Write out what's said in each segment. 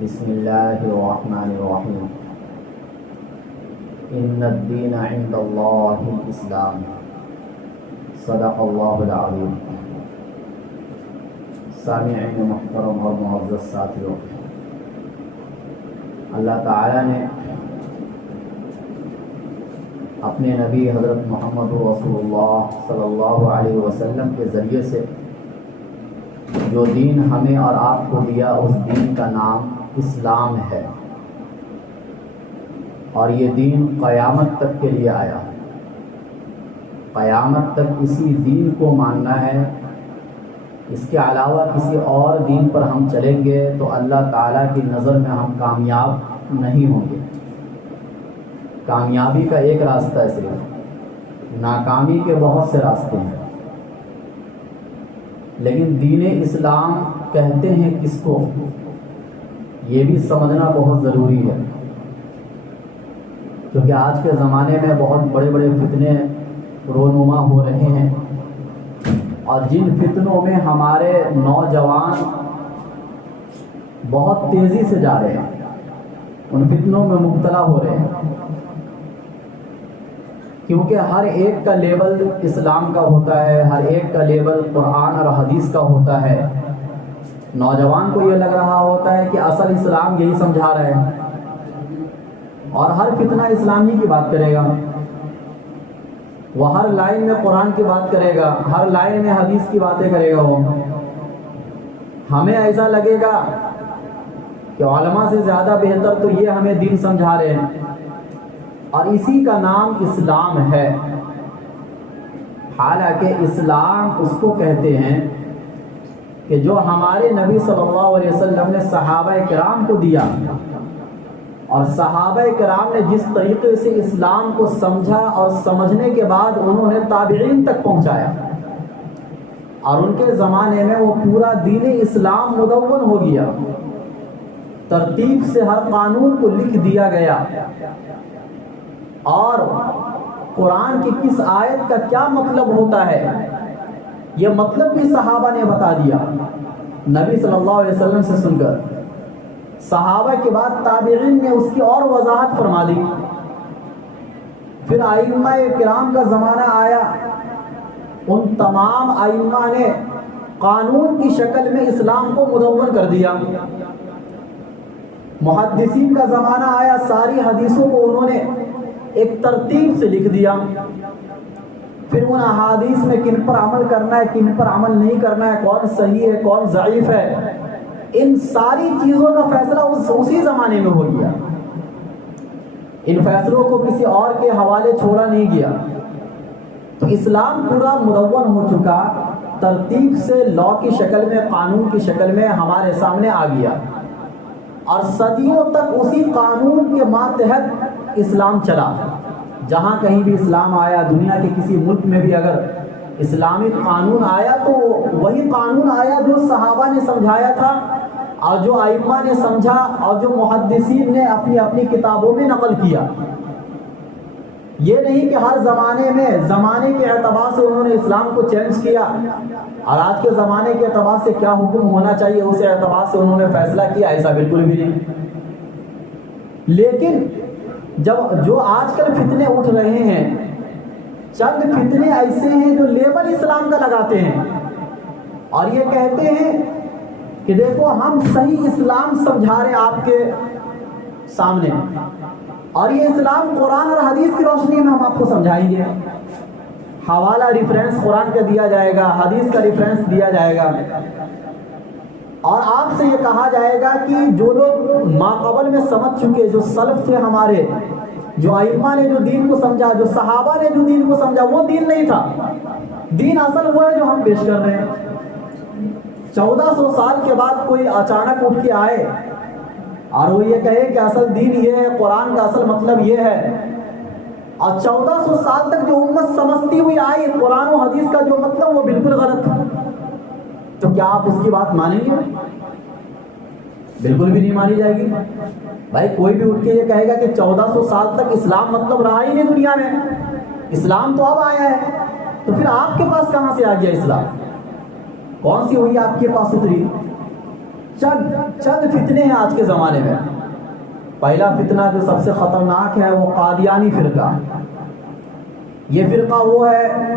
بسم اللہ الرحمن الرحیم ان الدین عند اللہ الاسلام صدق اللہ العظیم۔ سامعین محترم اور معزز ساتھیوں، اللہ تعالیٰ نے اپنے نبی حضرت محمد رسول اللہ صلی اللہ علیہ وسلم کے ذریعے سے جو دین ہمیں اور آپ کو دیا، اس دین کا نام اسلام ہے، اور یہ دین قیامت تک کے لیے آیا۔ قیامت تک اسی دین کو ماننا ہے۔ اس کے علاوہ کسی اور دین پر ہم چلیں گے تو اللہ تعالیٰ کی نظر میں ہم کامیاب نہیں ہوں گے۔ کامیابی کا ایک راستہ ہے صرف، ناکامی کے بہت سے راستے ہیں، لیکن دین اسلام کہتے ہیں کس کو، یہ بھی سمجھنا بہت ضروری ہے، کیونکہ آج کے زمانے میں بہت بڑے بڑے فتنے رونما ہو رہے ہیں، اور جن فتنوں میں ہمارے نوجوان بہت تیزی سے جا رہے ہیں، ان فتنوں میں مبتلا ہو رہے ہیں، کیونکہ ہر ایک کا لیبل اسلام کا ہوتا ہے، ہر ایک کا لیبل قرآن اور حدیث کا ہوتا ہے۔ نوجوان کو یہ لگ رہا ہوتا ہے کہ اصل اسلام یہی سمجھا رہا ہے، اور ہر فتنہ اسلامی کی بات کرے گا، وہ ہر لائن میں قرآن کی بات کرے گا، ہر لائن میں حدیث کی باتیں کرے گا۔ وہ ہمیں ایسا لگے گا کہ علماء سے زیادہ بہتر تو یہ ہمیں دین سمجھا رہے ہیں، اور اسی کا نام اسلام ہے۔ حالانکہ اسلام اس کو کہتے ہیں کہ جو ہمارے نبی صلی اللہ علیہ وسلم نے صحابہ کرام کو دیا، اور صحابہ کرام نے جس طریقے سے اسلام کو سمجھا اور سمجھنے کے بعد انہوں نے تابعین تک پہنچایا، اور ان کے زمانے میں وہ پورا دین اسلام مدون ہو گیا، ترتیب سے ہر قانون کو لکھ دیا گیا، اور قرآن کی کس آیت کا کیا مطلب ہوتا ہے یہ مطلب بھی صحابہ نے بتا دیا نبی صلی اللہ علیہ وسلم سے سن کر۔ صحابہ کے بعد تابعین نے اس کی اور وضاحت فرما دی، پھر ائمہ کرام کا زمانہ آیا، ان تمام ائمہ نے قانون کی شکل میں اسلام کو مدون کر دیا۔ محدثین کا زمانہ آیا، ساری حدیثوں کو انہوں نے ایک ترتیب سے لکھ دیا، پھر ان احادیث میں کن پر عمل کرنا ہے، کن پر عمل نہیں کرنا ہے، کون صحیح ہے، کون ضعیف ہے، ان ساری چیزوں کا فیصلہ اسی زمانے میں ہو گیا۔ ان فیصلوں کو کسی اور کے حوالے چھوڑا نہیں گیا، تو اسلام پورا مدون ہو چکا، ترتیب سے لا کی شکل میں، قانون کی شکل میں ہمارے سامنے آ گیا، اور صدیوں تک اسی قانون کے ماتحت اسلام چلا۔ جہاں کہیں بھی اسلام آیا، دنیا کے کسی ملک میں بھی اگر اسلامی قانون آیا تو وہی قانون آیا جو صحابہ نے سمجھایا تھا، اور جو ائمہ نے سمجھا، اور جو محدثین نے اپنی اپنی کتابوں میں نقل کیا۔ یہ نہیں کہ ہر زمانے میں زمانے کے اعتبار سے انہوں نے اسلام کو چینج کیا، اور آج کے زمانے کے اعتبار سے کیا حکم ہونا چاہیے اس اعتبار سے انہوں نے فیصلہ کیا، ایسا بالکل بھی نہیں۔ لیکن جو آج کل فتنے اٹھ رہے ہیں، چند فتنے ایسے ہیں جو لیبل اسلام کا لگاتے ہیں، اور یہ کہتے ہیں کہ دیکھو ہم صحیح اسلام سمجھا رہے آپ کے سامنے، اور یہ اسلام قرآن اور حدیث کی روشنی میں ہم آپ کو سمجھائیں گے۔ حوالہ ریفرنس قرآن کا دیا جائے گا، حدیث کا ریفرنس دیا جائے گا، اور آپ سے یہ کہا جائے گا کہ جو لوگ ماقبل میں سمجھ چکے، جو سلف تھے ہمارے، جو ائمہ نے جو دین کو سمجھا، جو صحابہ نے جو دین کو سمجھا، وہ دین نہیں تھا۔ دین اصل وہ ہے جو ہم پیش کر رہے ہیں۔ 1400 سال کے بعد کوئی اچانک اٹھ کے آئے اور وہ یہ کہے کہ اصل دین یہ ہے، قرآن کا اصل مطلب یہ ہے، اور 1400 سال تک جو امت سمجھتی ہوئی آئی قرآن و حدیث کا جو مطلب وہ بالکل غلط تھا، تو کیا آپ اس کی بات مانیں گے؟ بالکل بھی نہیں مانی جائے گی۔ بھائی کوئی بھی اٹھ کے یہ کہے گا کہ 1400 سال تک اسلام مطلب رہا ہی نہیں دنیا میں، اسلام تو اب آیا ہے، تو پھر آپ کے پاس کہاں سے آ گیا اسلام؟ کون سی ہوئی آپ کے پاس اتری؟ چند فتنے ہیں آج کے زمانے میں. پہلا فتنہ جو سب سے خطرناک ہے وہ قادیانی فرقہ. یہ فرقہ وہ ہے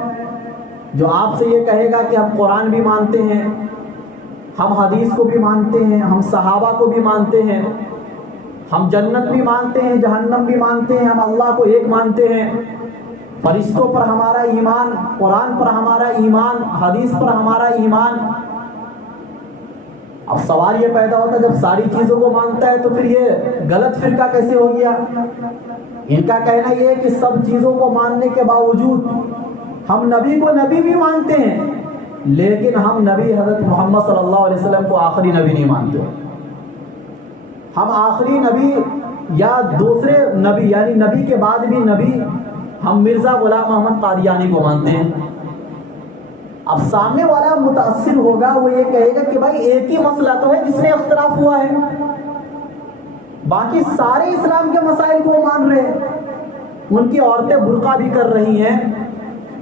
جو آپ سے یہ کہے گا کہ ہم قرآن بھی مانتے ہیں, ہم حدیث کو بھی مانتے ہیں, ہم صحابہ کو بھی مانتے ہیں, ہم جنت بھی مانتے ہیں, جہنم بھی مانتے ہیں, ہم اللہ کو ایک مانتے ہیں, فرشتوں پر ہمارا ایمان, قرآن پر ہمارا ایمان, حدیث پر ہمارا ایمان. اب سوال یہ پیدا ہوتا ہے جب ساری چیزوں کو مانتا ہے تو پھر یہ غلط فرقہ کیسے ہو گیا؟ ان کا کہنا یہ ہے کہ سب چیزوں کو ماننے کے باوجود ہم نبی کو نبی بھی مانتے ہیں, لیکن ہم نبی حضرت محمد صلی اللہ علیہ وسلم کو آخری نبی نہیں مانتے. ہم آخری نبی یا دوسرے نبی یعنی نبی کے بعد بھی نبی ہم مرزا غلام محمد قادیانی کو مانتے ہیں. اب سامنے والا متاثر ہوگا, وہ یہ کہے گا کہ بھائی ایک ہی مسئلہ تو ہے جس میں اختلاف ہوا ہے, باقی سارے اسلام کے مسائل کو مان رہے ہیں. ان کی عورتیں برقع بھی کر رہی ہیں,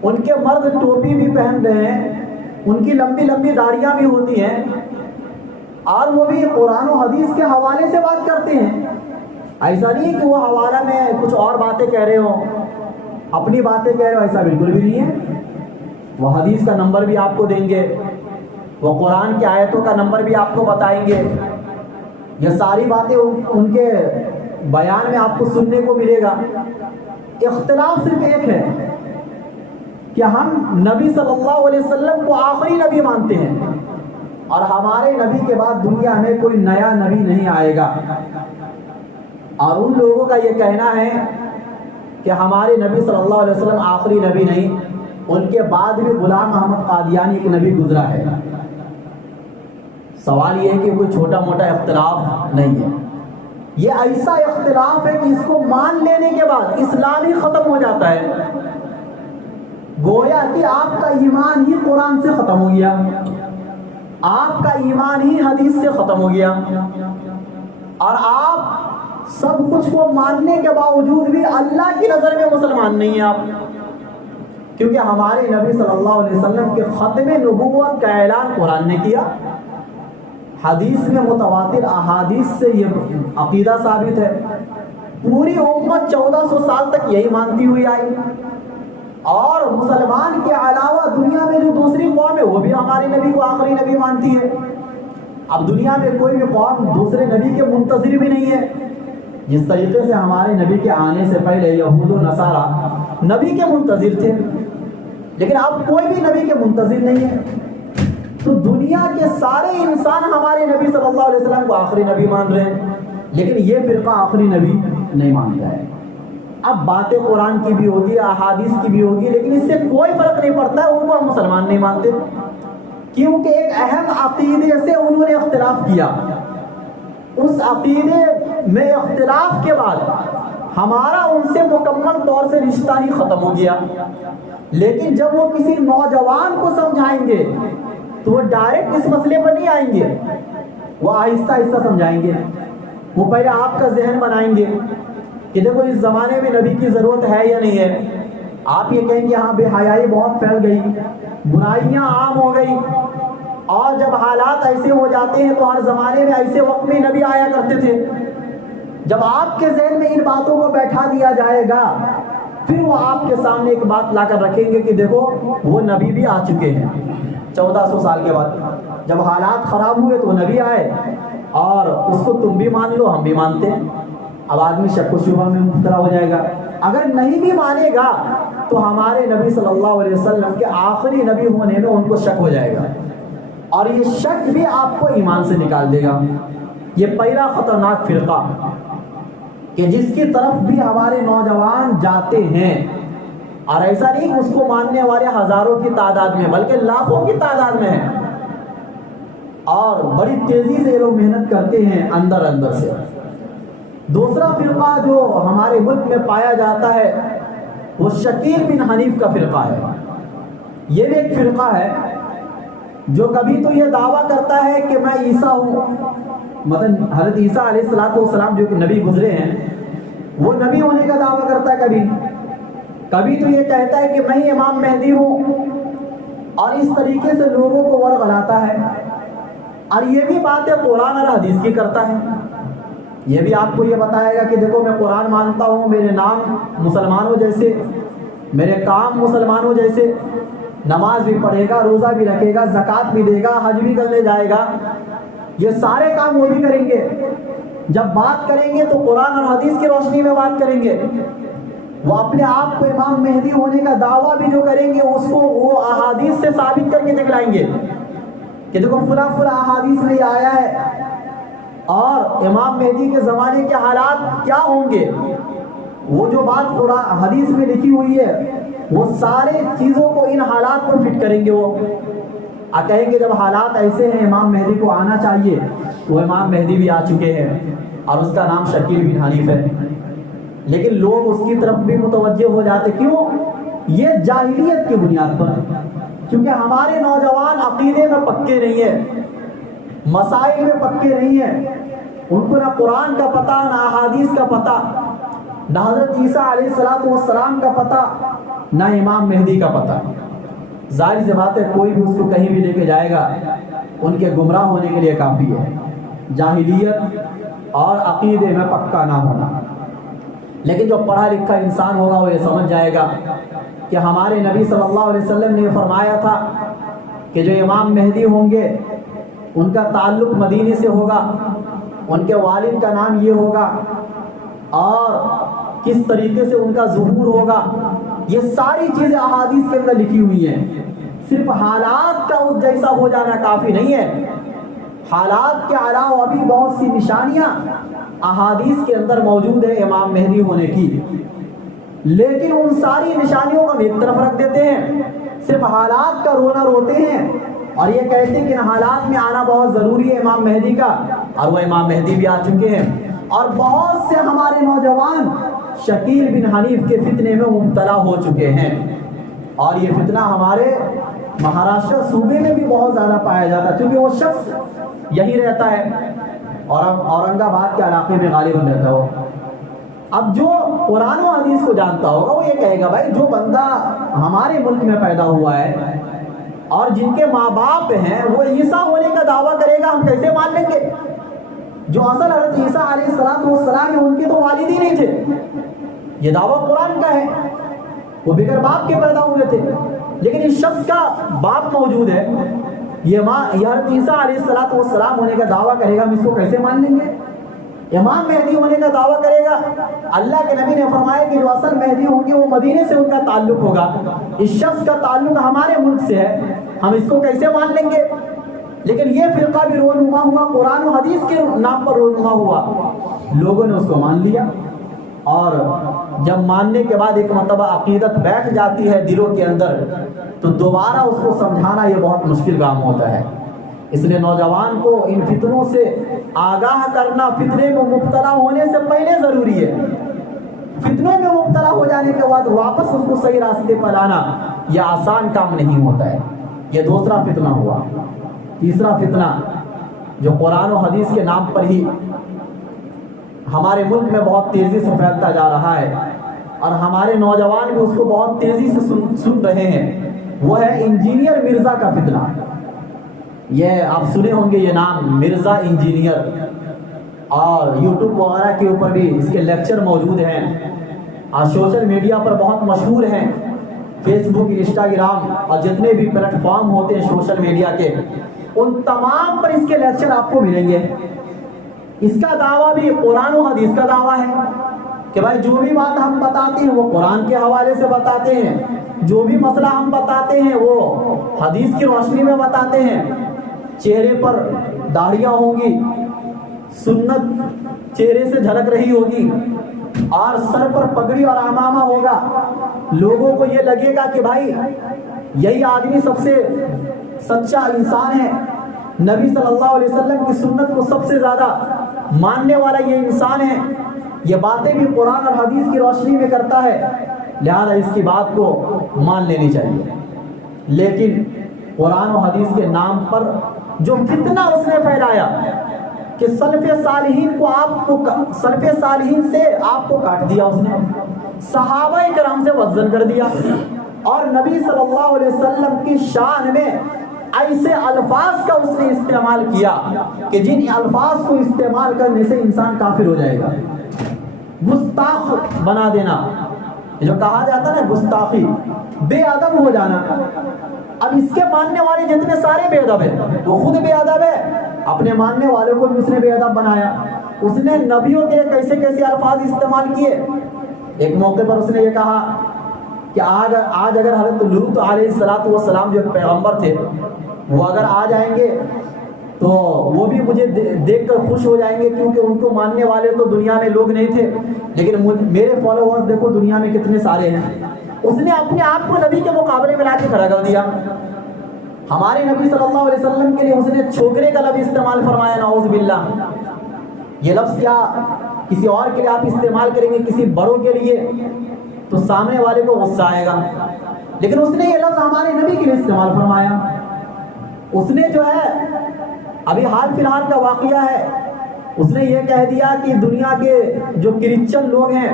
ان کے مرد ٹوپی بھی پہن رہے ہیں, ان کی لمبی لمبی داڑیاں بھی ہوتی ہیں, اور وہ بھی قرآن و حدیث کے حوالے سے بات کرتے ہیں. ایسا نہیں کہ وہ حوالہ میں کچھ اور باتیں کہہ رہے ہوں, اپنی باتیں کہہ رہے ہو, ایسا بالکل بھی نہیں ہے. وہ حدیث کا نمبر بھی آپ کو دیں گے, وہ قرآن کی آیتوں کا نمبر بھی آپ کو بتائیں گے. یہ ساری باتیں ان کے بیان میں آپ کو سننے کو ملے گا. اختلاف صرف ایک ہے کہ ہم نبی صلی اللہ علیہ وسلم کو آخری نبی مانتے ہیں, اور ہمارے نبی کے بعد دنیا میں کوئی نیا نبی نہیں آئے گا. اور ان لوگوں کا یہ کہنا ہے کہ ہمارے نبی صلی اللہ علیہ وسلم آخری نبی نہیں, ان کے بعد بھی غلام محمد قادیانی ایک نبی گزرا ہے. سوال یہ ہے کہ کوئی چھوٹا موٹا اختلاف نہیں ہے, یہ ایسا اختلاف ہے کہ اس کو مان لینے کے بعد اسلام ہی ختم ہو جاتا ہے. گویا کہ آپ کا ایمان ہی قرآن سے ختم ہو گیا, آپ کا ایمان ہی حدیث سے ختم ہو گیا, اور آپ سب کچھ کو ماننے کے باوجود بھی اللہ کی نظر میں مسلمان نہیں ہیں آپ. کیونکہ ہمارے نبی صلی اللہ علیہ وسلم کے ختم نبوت کا اعلان قرآن نے کیا, حدیث میں متواتر احادیث سے یہ عقیدہ ثابت ہے. پوری امت 1400 سال تک یہی مانتی ہوئی آئی, اور مسلمان کے علاوہ دنیا میں جو دوسری قوم ہے وہ بھی ہمارے نبی کو آخری نبی مانتی ہے. اب دنیا میں کوئی بھی قوم دوسرے نبی کے منتظر بھی نہیں ہے. جس طریقے سے ہمارے نبی کے آنے سے پہلے یہود و نصارا نبی کے منتظر تھے, لیکن اب کوئی بھی نبی کے منتظر نہیں ہے. تو دنیا کے سارے انسان ہمارے نبی صلی اللہ علیہ وسلم کو آخری نبی مان رہے ہیں, لیکن یہ فرقہ آخری نبی نہیں مانتا ہے. اب باتیں قرآن کی بھی ہوگی, احادیث کی بھی ہوگی, لیکن اس سے کوئی فرق نہیں پڑتا ہے, ان کو ہم مسلمان نہیں مانتے, کیونکہ ایک اہم عقیدے سے انہوں نے اختلاف کیا. اس عقیدے میں اختلاف کے بعد ہمارا ان سے مکمل طور سے رشتہ ہی ختم ہو گیا. لیکن جب وہ کسی نوجوان کو سمجھائیں گے تو وہ ڈائریکٹ اس مسئلے پر نہیں آئیں گے, وہ آہستہ آہستہ سمجھائیں گے. وہ پہلے آپ کا ذہن بنائیں گے کہ دیکھو اس زمانے میں نبی کی ضرورت ہے یا نہیں ہے. آپ یہ کہیں گے ہاں بے حیائی بہت پھیل گئی, برائیاں عام ہو گئی, اور جب حالات ایسے ہو جاتے ہیں تو ہر زمانے میں ایسے وقت میں نبی آیا کرتے تھے. جب آپ کے ذہن میں ان باتوں کو بیٹھا دیا جائے گا, پھر وہ آپ کے سامنے ایک بات لا کر رکھیں گے کہ دیکھو وہ نبی بھی آ چکے ہیں 1400 سال کے بعد. جب حالات خراب ہوئے تو وہ نبی آئے, اور اس کو تم بھی مان لو ہم بھی مانتے ہیں. اب آدمی شک و شبہ میں مبتلا ہو جائے گا. اگر نہیں بھی مانے گا تو ہمارے نبی صلی اللہ علیہ وسلم کے آخری نبی ہونے میں ان کو شک ہو جائے گا, اور یہ شک بھی آپ کو ایمان سے نکال دے گا. یہ پہلا خطرناک فرقہ کہ جس کی طرف بھی ہمارے نوجوان جاتے ہیں, اور ایسا نہیں کہ اس کو ماننے والے ہزاروں کی تعداد میں بلکہ لاکھوں کی تعداد میں ہیں, اور بڑی تیزی سے یہ لوگ محنت کرتے ہیں اندر اندر سے. دوسرا فرقہ جو ہمارے ملک میں پایا جاتا ہے وہ شکیل بن حنیف کا فرقہ ہے. یہ بھی ایک فرقہ ہے جو کبھی تو یہ دعویٰ کرتا ہے کہ میں عیسیٰ ہوں, مطلب حضرت عیسیٰ علیہ السلام جو کہ نبی گزرے ہیں وہ نبی ہونے کا دعویٰ کرتا ہے. کبھی تو یہ کہتا ہے کہ میں امام مہدی ہوں, اور اس طریقے سے لوگوں کو ورغلاتا ہے. اور یہ بھی بات ہے قرآن اور حدیث کی کرتا ہے، یہ بھی آپ کو یہ بتائے گا کہ دیکھو میں قرآن مانتا ہوں، میرے نام مسلمانوں جیسے، میرے کام مسلمانوں جیسے، نماز بھی پڑھے گا، روزہ بھی رکھے گا، زکوٰۃ بھی دے گا، حج بھی کرنے جائے گا، یہ سارے کام وہ بھی کریں گے۔ جب بات کریں گے تو قرآن اور حدیث کی روشنی میں بات کریں گے۔ وہ اپنے آپ کو امام مہدی ہونے کا دعویٰ بھی جو کریں گے اس کو وہ احادیث سے ثابت کر کے دکھلائیں گے کہ دیکھو فلاں فلاں احادیث میں یہ آیا ہے، اور امام مہدی کے زمانے کے حالات کیا ہوں گے، وہ جو بات قرآن حدیث میں لکھی ہوئی ہے وہ سارے چیزوں کو ان حالات پر فٹ کریں گے۔ وہ کہیں گے جب حالات ایسے ہیں امام مہدی کو آنا چاہیے، وہ امام مہدی بھی آ چکے ہیں اور اس کا نام شکیل بن حنیف ہے، لیکن لوگ اس کی طرف بھی متوجہ ہو جاتے، کیوں؟ یہ جاہلیت کی بنیاد پر، کیونکہ ہمارے نوجوان عقیدے میں پکے نہیں ہیں، مسائل میں پکے نہیں ہیں، ان کو نہ قرآن کا پتہ، نہ احادیث کا پتہ، نہ حضرت عیسیٰ علیہ السلام کا پتہ، نہ امام مہدی کا پتہ۔ ظاہر سی بات ہے کوئی بھی اس کو کہیں بھی لے کے جائے گا ان کے گمراہ ہونے کے لیے کافی ہے، جاہلیت اور عقیدے میں پکا نہ ہونا۔ لیکن جو پڑھا لکھا انسان ہوگا وہ یہ سمجھ جائے گا کہ ہمارے نبی صلی اللہ علیہ وسلم نے فرمایا تھا کہ جو امام مہدی ہوں گے ان کا تعلق مدینے سے ہوگا، ان کے والد کا نام یہ ہوگا، اور کس طریقے سے ان کا ظہور ہوگا، یہ ساری چیزیں احادیث کے اندر لکھی ہوئی ہیں۔ صرف حالات کا اس جیسا ہو جانا کافی نہیں ہے، حالات کے علاوہ بھی بہت سی نشانیاں احادیث کے اندر موجود ہے امام مہدی ہونے کی، لیکن ان ساری نشانیوں کو ایک طرف رکھ دیتے ہیں، صرف حالات کا رونا روتے ہیں اور یہ کہتے ہیں کہ ان حالات میں آنا بہت ضروری ہے امام مہدی کا، اور وہ امام مہدی بھی آ چکے ہیں۔ اور بہت سے ہمارے نوجوان شکیل بن حنیف کے فتنے میں مبتلا ہو چکے ہیں، اور یہ فتنہ ہمارے مہاراشٹر صوبے میں بھی بہت زیادہ پایا جاتا ہے، کیونکہ وہ شخص یہی رہتا ہے اور اورنگ آباد کے علاقے میں غالباً رہتا ہو۔ اب جو قرآن و حدیث کو جانتا ہوگا وہ یہ کہے گا بھائی جو بندہ ہمارے ملک میں پیدا ہوا ہے اور جن کے ماں باپ ہیں وہ عیسیٰ ہونے کا دعویٰ کرے گا، ہم کیسے مان لیں گے؟ جو اصل حضرت عیسیٰ علیہ السلام ہیں ان کے تو والد ہی نہیں تھے، یہ دعویٰ قرآن کا ہے، وہ بغیر باپ کے پیدا ہوئے تھے، لیکن اس شخص کا باپ موجود ہے، یہ حضرت عیسیٰ علیہ السلام ہونے کا دعویٰ کرے گا، ہم اس کو کیسے مان لیں گے؟ امام مہدی ہونے کا دعویٰ کرے گا، اللہ کے نبی نے فرمایا کہ جو اصل مہدی ہوں گے وہ مدینے سے ان کا تعلق ہوگا، اس شخص کا تعلق ہمارے ملک سے ہے، ہم اس کو کیسے مان لیں گے؟ لیکن یہ فرقہ بھی رونما ہوا، قرآن و حدیث کے نام پر رونما ہوا، لوگوں نے اس کو مان لیا، اور جب ماننے کے بعد ایک مرتبہ عقیدت بیٹھ جاتی ہے دلوں کے اندر تو دوبارہ اس کو سمجھانا یہ بہت مشکل کام ہوتا ہے۔ اس لیے نوجوان کو ان فتنوں سے آگاہ کرنا فتنے میں مبتلا ہونے سے پہلے ضروری ہے، فتنوں میں مبتلا ہو جانے کے بعد واپس اس کو صحیح راستے پر لانا یہ آسان کام نہیں ہوتا ہے۔ یہ دوسرا فتنہ ہوا۔ تیسرا فتنہ جو قرآن و حدیث کے نام پر ہی ہمارے ملک میں بہت تیزی سے پھیلتا جا رہا ہے اور ہمارے نوجوان بھی اس کو بہت تیزی سے سن رہے ہیں، وہ ہے انجینئر مرزا کا فتنہ۔ یہ آپ سنے ہوں گے یہ نام، مرزا انجینئر، اور یوٹیوب وغیرہ کے اوپر بھی اس کے لیکچر موجود ہیں، اور سوشل میڈیا پر بہت مشہور ہیں، فیس بک، انسٹاگرام اور جتنے بھی پلیٹ فارم ہوتے ہیں سوشل میڈیا کے، ان تمام پر اس کے لیکچر آپ کو ملیں گے۔ اس کا دعویٰ بھی قرآن و حدیث کا دعویٰ ہے کہ بھائی جو بھی بات ہم بتاتے ہیں وہ قرآن کے حوالے سے بتاتے ہیں، جو بھی مسئلہ ہم بتاتے ہیں وہ حدیث کی روشنی میں بتاتے ہیں، چہرے پر داڑھیاں ہوں گی، سنت چہرے سے جھلک رہی ہوگی، اور سر پر پگڑی اور عمامہ ہوگا، لوگوں کو یہ لگے گا کہ بھائی یہی آدمی سب سے سچا انسان ہے، نبی صلی اللہ علیہ وسلم کی سنت کو سب سے زیادہ ماننے والا یہ انسان ہے، یہ باتیں بھی قرآن اور حدیث کی روشنی میں کرتا ہے، لہذا اس کی بات کو مان لینی چاہیے۔ لیکن قرآن و حدیث کے نام پر جو فتنہ اس نے پھیلایا کہ سلف صالحین سے آپ کو کاٹ دیا، اس نے صحابہ کرام سے وزن کر دیا، اور نبی صلی اللہ علیہ وسلم کی شان میں ایسے الفاظ کا اس نے استعمال کیا کہ جن الفاظ کو استعمال کرنے سے انسان کافر ہو جائے گا. گستاخ بنا دینا، جو کہا جاتا ہے نا گستاخی، بے ادب ہو جانا. اب اس کے ماننے والے جتنے سارے بے ادب ہیں، وہ خود بے ادب ہے، اپنے ماننے والوں کو بھی اس نے بے ادب بنایا. اس نے نبیوں کے کیسے کیسے الفاظ استعمال کیے. ایک موقع پر اس نے یہ کہا کہ آج اگر حضرت لوط علیہ السلام جو پیغمبر تھے وہ اگر آ جائیں گے تو وہ بھی مجھے دیکھ کر خوش ہو جائیں گے، کیونکہ ان کو ماننے والے تو دنیا میں لوگ نہیں تھے، لیکن میرے فالوورز دیکھو دنیا میں کتنے سارے ہیں. اس نے اپنے آپ کو نبی کے مقابلے میں لا کے کھڑا کر دیا. ہمارے نبی صلی اللہ علیہ وسلم کے لیے اس نے چھوکرے کا لفظ استعمال فرمایا، نعوذ باللہ. یہ لفظ کیا کسی اور کے لیے آپ استعمال کریں گے، کسی بڑوں کے لیے، تو سامنے والے کو غصہ آئے گا، لیکن اس نے یہ لفظ ہمارے نبی کے لیے استعمال فرمایا. اس نے جو ہے ابھی حال فی الحال کا واقعہ ہے، اس نے یہ کہہ دیا کہ دنیا کے جو کرسچن لوگ ہیں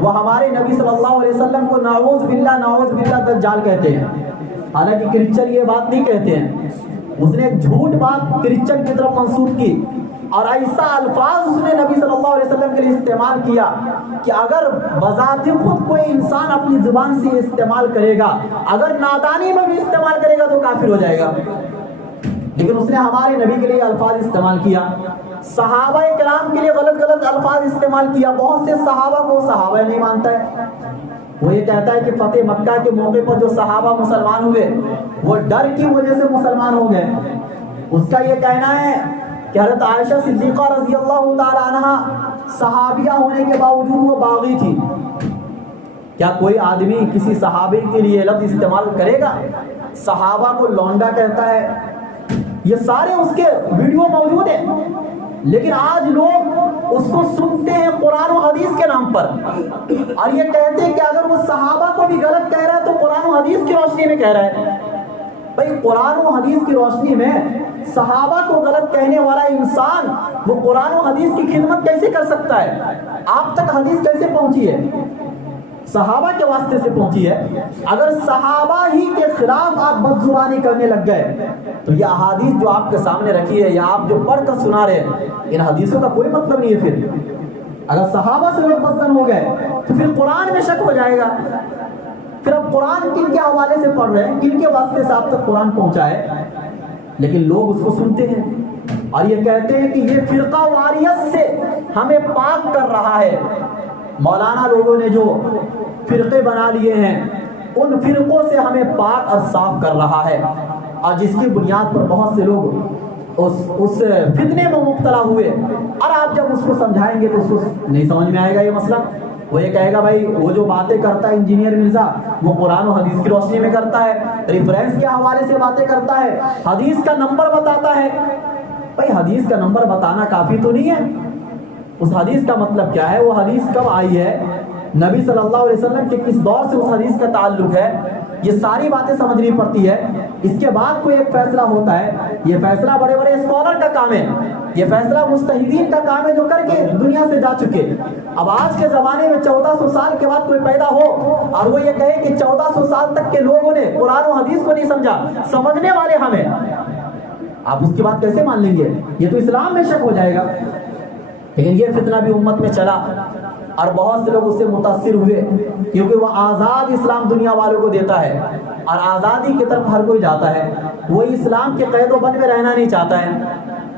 وہ ہمارے نبی صلی اللہ علیہ وسلم کو نعوذ باللہ دجال کہتے ہیں. حالانکہ کرسچن یہ بات نہیں کہتے ہیں. اس نے ایک جھوٹ بات کرسچن کی طرف منسوب کی، اور ایسا الفاظ اس نے نبی صلی اللہ علیہ وسلم کے لیے استعمال کیا کہ اگر بذات خود کوئی انسان اپنی زبان سے استعمال کرے گا، اگر نادانی میں بھی استعمال کرے گا تو کافر ہو جائے گا. لیکن اس نے ہمارے نبی کے لیے الفاظ استعمال کیا. صحابہ کرام کے لیے غلط الفاظ استعمال کیا. بہت سے صحابہ کو صحابہ نہیں مانتا ہے. وہ یہ کہتا ہے کہ فتح مکہ کے موقع پر جو صحابہ مسلمان ہوئے وہ ڈر کی وجہ سے مسلمان ہو گئے. اس کا یہ کہنا ہے کہ حضرت عائشہ صدیقہ رضی اللہ تعالی عنہا صحابیہ ہونے کے باوجود وہ باغی تھی. کیا کوئی آدمی کسی صحابی کے لیے لفظ استعمال کرے گا؟ صحابہ کو لونڈا کہتا ہے. یہ سارے اس کے ویڈیو موجود ہیں، لیکن آج لوگ اس کو سنتے ہیں قرآن و حدیث کے نام پر، اور یہ کہتے ہیں کہ اگر وہ صحابہ کو بھی غلط کہہ رہا ہے تو قرآن و حدیث کی روشنی میں کہہ رہا ہے. بھائی قرآن و حدیث کی روشنی میں صحابہ کو غلط کہنے والا انسان وہ قرآن و حدیث کی خدمت کیسے کر سکتا ہے؟ آپ تک حدیث کیسے پہنچی ہے؟ صحابہ کے واسطے سے پہنچی ہے. اگر صحابہ ہی کے خلاف آپ بدزبانی کرنے لگ گئے تو یہ احادیث جو آپ کے سامنے رکھی ہے یا آپ جو پڑھ کر سنا رہے ہیں، ان حدیثوں کا کوئی مطلب نہیں ہے. پھر اگر صحابہ سے لوگ بدزن ہو گئے تو پھر قرآن میں شک ہو جائے گا. پھر اب قرآن کن کے حوالے سے پڑھ رہے ہیں، کن کے واسطے سے آپ تک قرآن پہنچا ہے؟ لیکن لوگ اس کو سنتے ہیں اور یہ کہتے ہیں کہ یہ فرقہ واریت سے ہمیں پاک کر رہا ہے. مولانا لوگوں نے جو فرقے بنا لیے ہیں ان فرقوں سے ہمیں پاک اور صاف کر رہا ہے، اور جس کی بنیاد پر بہت سے لوگ اس فتنے میں مبتلا ہوئے. اور آپ جب اس کو سمجھائیں گے تو اس کو نہیں سمجھ میں آئے گا یہ مسئلہ. وہ یہ کہے گا بھائی وہ جو باتیں کرتا ہے انجینئر مرزا وہ قرآن و حدیث کی روشنی میں کرتا ہے، ریفرنس کے حوالے سے باتیں کرتا ہے، حدیث کا نمبر بتاتا ہے. بھائی حدیث کا نمبر بتانا کافی تو نہیں ہے. اس حدیث کا مطلب کیا ہے؟ وہ حدیث کب آئی ہے، نبی صلی اللہ علیہ وسلم کے کس دور سے اس حدیث کا تعلق ہے، یہ ساری باتیں سمجھنی پڑتی ہے. اس کے بعد کوئی ایک فیصلہ ہوتا ہے. یہ فیصلہ بڑے بڑے اسکالر کا کام ہے، یہ فیصلہ مجتہدین کا کام ہے جو کر کے دنیا سے جا چکے. اب آج کے زمانے میں 1400 سال کے بعد کوئی پیدا ہو اور وہ یہ کہے کہ 1400 سال تک کے لوگوں نے قرآن و حدیث کو نہیں سمجھا، سمجھنے والے ہمیں، آپ اس کی بات کیسے مان لیں گے؟ یہ تو اسلام میں شک ہو جائے گا. لیکن یہ فتنہ بھی امت میں چلا اور بہت سے لوگ اس سے متاثر ہوئے، کیونکہ وہ آزاد اسلام دنیا والوں کو دیتا ہے اور آزادی کی طرف ہر کوئی جاتا ہے. وہ اسلام کے قید و بند میں رہنا نہیں چاہتا ہے.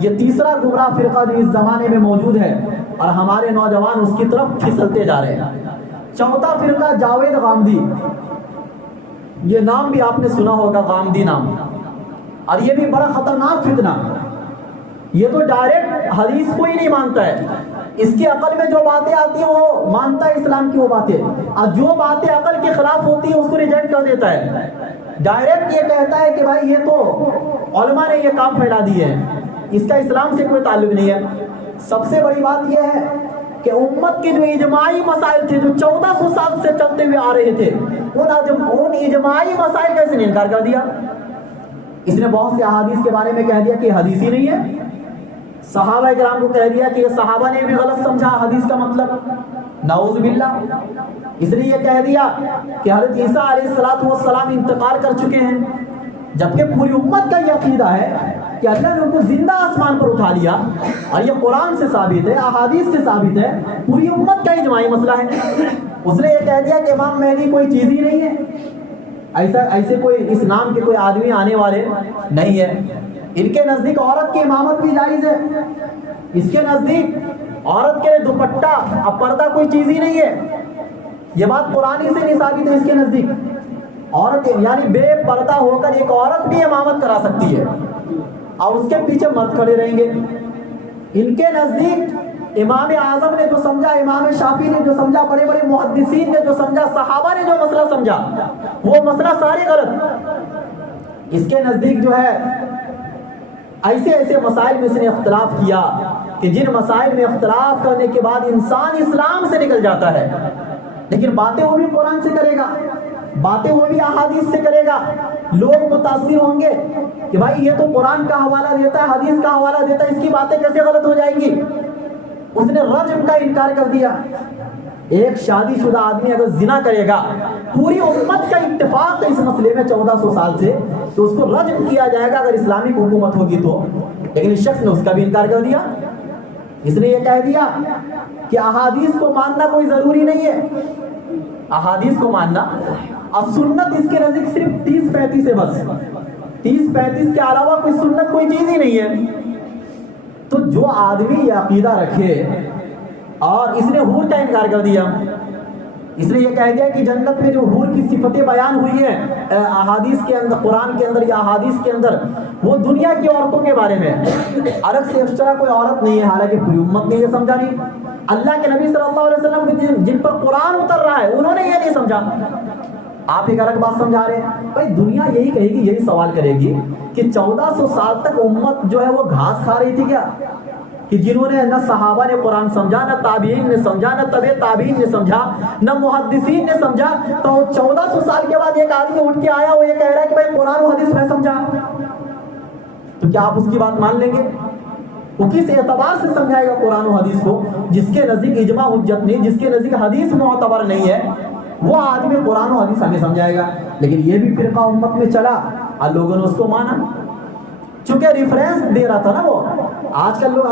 یہ تیسرا گمراہ فرقہ جو اس زمانے میں موجود ہے اور ہمارے نوجوان اس کی طرف پھسلتے جا رہے ہیں. چوتھا فرقہ جاوید غامدی. یہ نام بھی آپ نے سنا ہوگا، غامدی نام، اور یہ بھی بڑا خطرناک فتنہ. یہ تو ڈائریکٹ حدیث کو ہی نہیں مانتا ہے، اس کی عقل میں جو باتیں آتی ہیں وہ مانتا ہے اسلام کی وہ باتیں، اور جو باتیں عقل کے خلاف ہوتی ہیں اس کو ریجیکٹ کر دیتا ہے. ڈائریکٹ یہ کہتا ہے کہ بھائی یہ تو علماء نے یہ کام پھیلا دیے ہیں، اس کا اسلام سے کوئی تعلق نہیں ہے. سب سے بڑی بات یہ ہے کہ امت کے جو اجماعی مسائل تھے جو 1400 سال سے چلتے ہوئے آ رہے تھے، ان اجماعی مسائل کا اس نے انکار کر دیا. اس نے بہت سے احادیث کے بارے میں کہہ دیا کہ حدیث ہی نہیں ہے. صحابہ کرام کو کہہ دیا کہ یہ صحابہ نے بھی غلط سمجھا حدیث کا مطلب، نعوذ باللہ. اس نے یہ کہہ دیا کہ حضرت عیسیٰ علیہ السلام انتقال کر چکے ہیں. جبکہ پوری امت کا یہ عقیدہ ہے کہ اللہ نے ان کو زندہ آسمان پر اٹھا لیا، اور یہ قرآن سے ثابت ہے، احادیث سے ثابت ہے، پوری امت کا اجماعی مسئلہ ہے۔ اس نے یہ کہہ دیا کہ امام مہدی کوئی چیز ہی نہیں ہے، ایسے کوئی اس نام کے کوئی آدمی آنے والے نہیں ہے۔ ان کے نزدیک عورت کی امامت بھی جائز ہے، اس کے نزدیک عورت کے دوپٹہ اب پردہ کوئی چیز ہی نہیں ہے، یہ بات قرآن سے نہیں ثابت ہے۔ اس کے نزدیک عورت یعنی بے پردہ ہو کر ایک عورت بھی امامت کرا سکتی ہے، اور اس کے پیچھے مرد کھڑے رہیں گے۔ ان کے نزدیک امام اعظم نے جو سمجھا، امام شافعی نے جو سمجھا، بڑے بڑے محدثین نے جو سمجھا، صحابہ نے جو مسئلہ سمجھا، وہ مسئلہ سارے غلط۔ اس کے نزدیک جو ہے ایسے مسائل میں اس نے اختلاف کیا کہ جن مسائل میں اختلاف کرنے کے بعد انسان اسلام سے نکل جاتا ہے، لیکن باتیں وہ بھی قرآن سے کرے گا، باتیں وہ بھی احادیث سے کرے گا۔ لوگ متاثر ہوں گے کہ بھائی یہ تو قرآن کا حوالہ دیتا ہے، حدیث کا حوالہ دیتا ہے، اس کی باتیں کیسے غلط ہو جائیں گی۔ اس نے رجم کا انکار کر دیا۔ ایک شادی شدہ آدمی اگر زنا کرے گا، پوری امت کا اتفاق ہے اس مسئلے میں 1400 سال سے، تو اس کو رجم کیا جائے گا اگر اسلامک حکومت ہوگی تو، لیکن اس شخص نے اس کا بھی انکار کر دیا۔ اس نے یہ کہہ دیا کہ احادیث کو ماننا کوئی ضروری نہیں ہے، احادیث کو ماننا، اب سنت اس کے نزدیک صرف 30-35 ہے، بس 30-35 کے علاوہ کوئی سنت کوئی چیز ہی نہیں ہے۔ تو جو آدمی یہ عقیدہ رکھے اور اس نے حور کا انکار کر دیا، اس نے یہ کہہ دیا کہ جنت میں جو حور کی صفتیں بیان ہوئی ہیں احادیث کے اندر، قرآن کے اندر یا احادیث کے اندر، وہ دنیا کی عورتوں کے بارے میں، عرب سے ایکسٹرا کوئی عورت نہیں ہے، حالانکہ پوری امت نے یہ سمجھا نہیں۔ اللہ کے نبی صلی اللہ علیہ وسلم جن پر قرآن اتر رہا ہے انہوں نے یہ نہیں سمجھا، آپ ایک الگ بات سمجھا رہے ہیں۔ بھائی دنیا یہی کہے گی، یہی سوال کرے گی کہ 1400 سال تک امت جو ہے وہ گھاس کھا رہی تھی کیا؟ کہ جنہوں نے نہ صحابہ نے قرآن سمجھا، نہ تابعین نے سمجھا، نہ تبع تابعین نے سمجھا، نہ محدثین نے سمجھا، تو 1400 سال کے بعد ایک آدمی اٹھ کے آیا، وہ یہ کہہ رہا ہے کہ بھائی قرآن و حدیث میں سمجھا، تو کیا آپ اس کی بات مان لیں گے؟ وہ کس اعتبار سے سمجھائے گا قرآن و حدیث کو؟ جس کے نزدیک اجماع حجت نہیں، جس کے نزدیک حدیث معتبر نہیں ہے، وہ آدمی قرآن و حدیث ہمیں سمجھائے گا۔ لیکن یہ بھی فرقہ امت میں چلا اور لوگوں نے اس کو مانا، چونکہ ریفرنس دے رہا تھا نا وہ۔ آج کل لوگ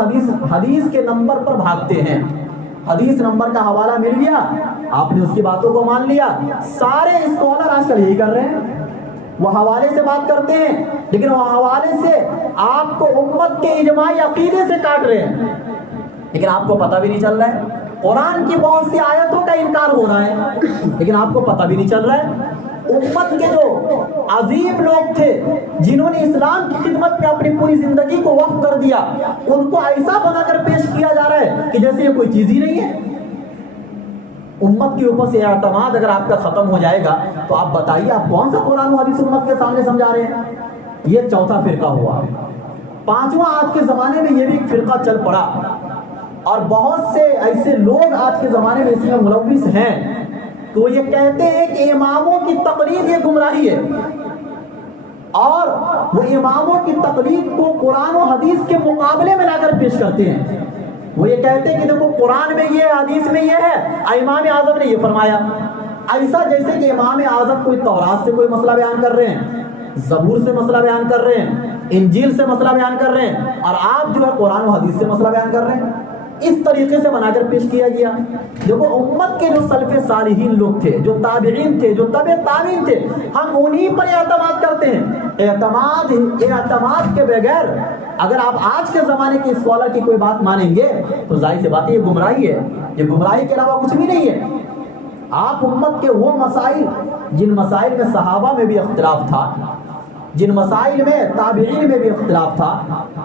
حدیث کے نمبر پر بھاگتے ہیں، حدیث نمبر کا حوالہ مل گیا، آپ نے اس کی باتوں کو مان لیا۔ سارے اسکالر آج کل یہی کر رہے ہیں، وہ حوالے سے بات کرتے ہیں، لیکن وہ حوالے سے آپ کو امت کے اجماعی عقیدے سے کاٹ رہے ہیں، لیکن آپ کو پتہ بھی نہیں چل رہا ہے۔ قرآن کی بہت سی آیتوں کا انکار ہو رہا ہے، لیکن آپ کو پتہ بھی نہیں چل رہا ہے۔ امت کے جو عظیم لوگ تھے جنہوں نے اسلام کی خدمت میں اپنی پوری زندگی کو وقف کر دیا، ان کو ایسا بنا کر پیش کیا جا رہا ہے کہ جیسے یہ کوئی چیز ہی نہیں ہے۔ امت کے اوپر سے اعتماد اگر آپ کا ختم ہو جائے گا تو آپ بتائیے آپ کون سا قرآن و حدیث امت کے سامنے سمجھا رہے ہیں؟ یہ چوتھا فرقہ ہوا۔ پانچواں، آج کے زمانے میں یہ بھی ایک فرقہ چل پڑا، اور بہت سے ایسے لوگ آج کے زمانے میں اس میں ملوث ہیں تو وہ یہ کہتے ہیں کہ اماموں کی تقلید یہ گمراہی ہے، اور وہ اماموں کی تقلید کو قرآن و حدیث کے مقابلے میں لا کر پیش کرتے ہیں۔ وہ یہ کہتے ہیں کہ دیکھو قرآن میں یہ، حدیث میں یہ ہے، امام اعظم نے یہ فرمایا، ایسا جیسے کہ امام اعظم کوئی تورات سے کوئی مسئلہ بیان کر رہے ہیں، زبور سے مسئلہ بیان کر رہے ہیں، انجیل سے مسئلہ بیان کر رہے ہیں، اور آپ جو ہے قرآن و حدیث سے مسئلہ بیان کر رہے ہیں۔ اس طریقے سے بنا کر پیش کیا گیا۔ دیکھو امت کے جو سلف صالحین لوگ تھے، جو تابعین تھے، جو تبع تابعین تھے، ہم انہی پر اعتماد کرتے ہیں۔ اعتماد کے بغیر اگر آپ آج کے زمانے کے اسکالر کی کوئی بات مانیں گے تو ظاہر سی بات ہے یہ گمراہی ہے، یہ گمراہی کے علاوہ کچھ بھی نہیں ہے۔ آپ امت کے وہ مسائل جن مسائل میں صحابہ میں بھی اختلاف تھا، جن مسائل میں تابعین میں بھی اختلاف تھا،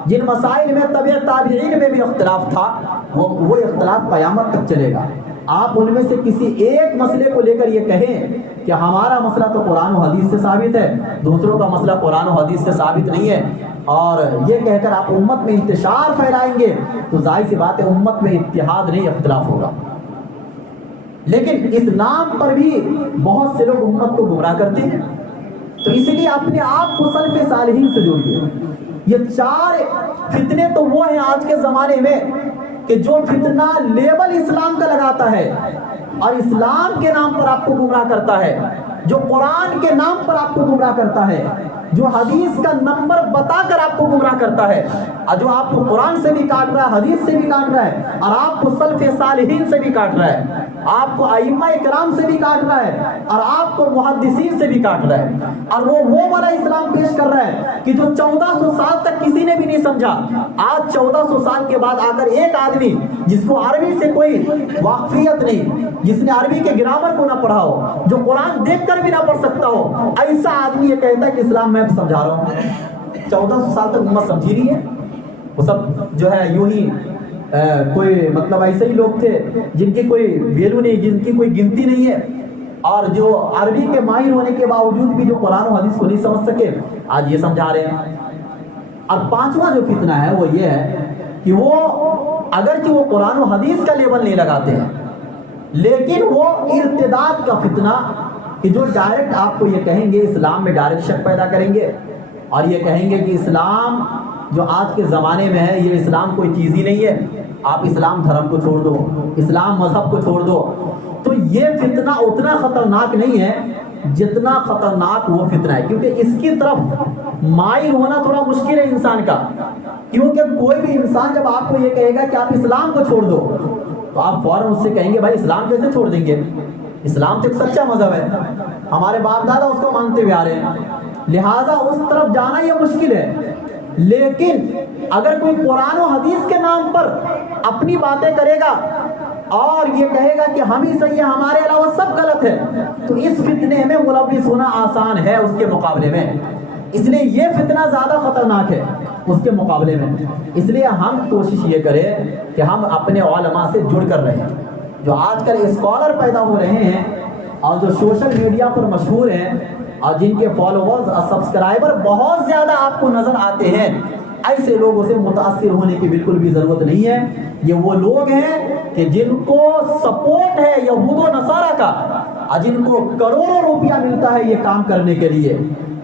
جن مسائل میں تبع تابعین میں بھی اختلاف تھا، وہ اختلاف قیامت تک چلے گا۔ آپ ان میں سے کسی ایک مسئلے کو لے کر یہ کہیں کہ ہمارا مسئلہ تو قرآن و حدیث سے ثابت ہے، دوسروں کا مسئلہ قرآن و حدیث سے ثابت نہیں ہے، اور یہ کہہ کر آپ امت میں انتشار پھیلائیں گے تو ظاہر سی بات ہے امت میں اتحاد نہیں، اختلاف ہوگا۔ لیکن اس نام پر بھی بہت سے لوگ امت کو گمراہ کرتے ہیں، تو اس لیے اپنے آپ کو سلف صالحین سے جوڑیے۔ یہ چار فتنے تو وہ ہیں آج کے زمانے میں کہ جو فتنہ لیبل اسلام کا لگاتا ہے اور اسلام کے نام پر آپ کو گمراہ کرتا ہے، جو قرآن کے نام پر آپ کو گمراہ کرتا ہے، جو حدیث کا نمبر بتا کر آپ کو گمراہ کرتا ہے، اور جو آپ کو قرآن سے بھی کاٹ رہا ہے، حدیث سے بھی کاٹ رہا ہے، اور آپ کو سلف صالحین سے بھی کاٹ رہا ہے، آپ کو ائمہ کرام سے بھی کاٹ رہا ہے، اور آپ کو محدثین سے بھی کاٹ رہا ہے، اور وہ والا اسلام پیش کر رہا ہے کہ جو 1400 سال تک کسی نے بھی نہیں سمجھا، آج 1400 سال کے بعد آ کر ایک آدمی جس کو عربی سے کوئی واقفیت نہیں، جس نے عربی کے گرامر کو نہ پڑھا ہو، جو قرآن دیکھ کر بھی نہ پڑھ سکتا ہو، ایسا آدمی یہ کہتا ہے کہ اسلام میں سمجھا رہا ہوں۔ 1400 سال تک امت سمجھی نہیں ہے، وہ سب جو ہے یوں ہی کوئی مطلب ایسے ہی لوگ تھے جن کی کوئی ویلو نہیں، جن کی کوئی گنتی نہیں ہے، اور جو عربی کے ماہر ہونے کے باوجود بھی جو قرآن و حدیث کو نہیں سمجھ سکے، آج یہ سمجھا رہے ہیں۔ اور پانچواں جو فتنہ ہے وہ یہ ہے کہ وہ اگرچہ وہ قرآن و حدیث کا لیبل نہیں لگاتے ہیں، لیکن وہ ارتداد کا فتنہ کہ جو ڈائریکٹ آپ کو یہ کہیں گے، اسلام میں ڈائریکٹ شک پیدا کریں گے، اور یہ کہیں گے کہ اسلام جو آج کے زمانے میں ہے، یہ اسلام کوئی چیز ہی نہیں ہے، آپ اسلام دھرم کو چھوڑ دو، اسلام مذہب کو چھوڑ دو۔ تو یہ فتنہ اتنا خطرناک نہیں ہے جتنا خطرناک وہ فتنہ ہے، کیونکہ اس کی طرف مائل ہونا تھوڑا مشکل ہے انسان کا، کیونکہ کوئی بھی انسان جب آپ کو یہ کہے گا کہ آپ اسلام کو چھوڑ دو، تو آپ فوراً اس سے کہیں گے بھائی اسلام کیسے چھوڑ دیں گے، اسلام تو ایک سچا مذہب ہے، ہمارے باپ دادا اس کو مانتے ہوئے آ رہے ہیں، لہٰذا اس طرف جانا یہ مشکل ہے۔ لیکن اگر کوئی قرآن و حدیث کے نام پر اپنی باتیں کرے گا اور یہ کہے گا کہ ہم ہی صحیح ہے، ہمارے علاوہ سب غلط ہے، تو اس فتنے میں ملوث ہونا آسان ہے اس کے مقابلے میں، اس لیے یہ فتنہ زیادہ خطرناک ہے اس کے مقابلے میں۔ اس لیے ہم کوشش یہ کریں کہ ہم اپنے علماء سے جڑ کر رہیں، جو آج کل اسکالر پیدا ہو رہے ہیں اور جو سوشل میڈیا پر مشہور ہیں اور جن کے فالوورز اور سبسکرائبر بہت زیادہ آپ کو نظر آتے ہیں، ایسے لوگوں سے متاثر ہونے کی بالکل بھی ضرورت نہیں ہے۔ یہ وہ لوگ ہیں کہ جن کو سپورٹ ہے یہود و نصارہ کا، اور جن کو کروڑوں روپیہ ملتا ہے یہ کام کرنے کے لیے،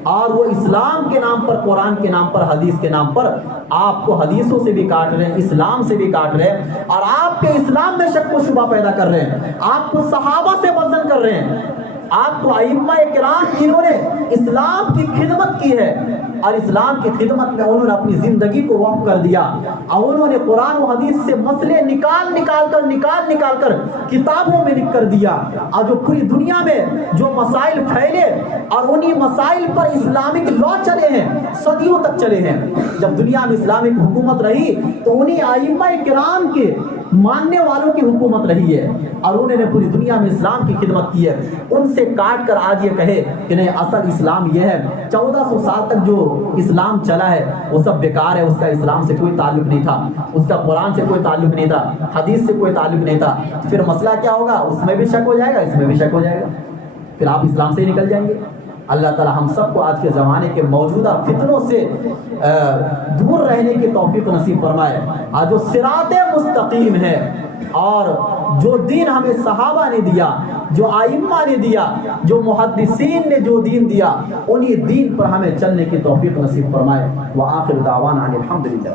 اور وہ اسلام کے نام پر، قرآن کے نام پر، حدیث کے نام پر آپ کو حدیثوں سے بھی کاٹ رہے ہیں، اسلام سے بھی کاٹ رہے ہیں، اور آپ کے اسلام میں شک و شبہ پیدا کر رہے ہیں، آپ کو صحابہ سے بدزن کر رہے ہیں، آپ کو ائمہ کرام جنہوں نے اسلام کی خدمت کی ہے اور اسلام کی خدمت میں انہوں نے اپنی زندگی کو وقف کر دیا، اور انہوں نے قرآن و حدیث سے مسئلے نکال کر کتابوں میں لکھ کر دیا، اور جو پوری دنیا میں جو مسائل پھیلے اور انہی مسائل پر اسلامک لا چلے ہیں، صدیوں تک چلے ہیں۔ جب دنیا میں اسلامک حکومت رہی تو انہی ائمہ کرام کے ماننے والوں کی حکومت رہی ہے، اور انہوں نے پوری دنیا میں اسلام کی خدمت کی ہے۔ ان سے کاٹ کر آج یہ کہے کہ نہیں اصل اسلام یہ ہے، 1400 سال تک جو اسلام چلا ہے وہ سب بیکار ہے، اس کا اسلام سے کوئی تعلق نہیں تھا، اس کا قرآن سے کوئی تعلق نہیں تھا، حدیث سے کوئی تعلق نہیں تھا، پھر مسئلہ کیا ہوگا؟ اس میں بھی شک ہو جائے گا، اس میں بھی شک ہو جائے گا، پھر آپ اسلام سے ہی نکل جائیں گے۔ اللہ تعالی ہم سب کو آج کے زمانے کے موجودہ فتنوں سے دور رہنے کی توفیق نصیب فرمائے، اور جو صراط مستقیم ہے اور جو دین ہمیں صحابہ نے دیا، جو ائمہ نے دیا، جو محدثین نے جو دین دیا، انہی دین پر ہمیں چلنے کی توفیق نصیب فرمائے۔ وآخر دعوانا الحمدللہ۔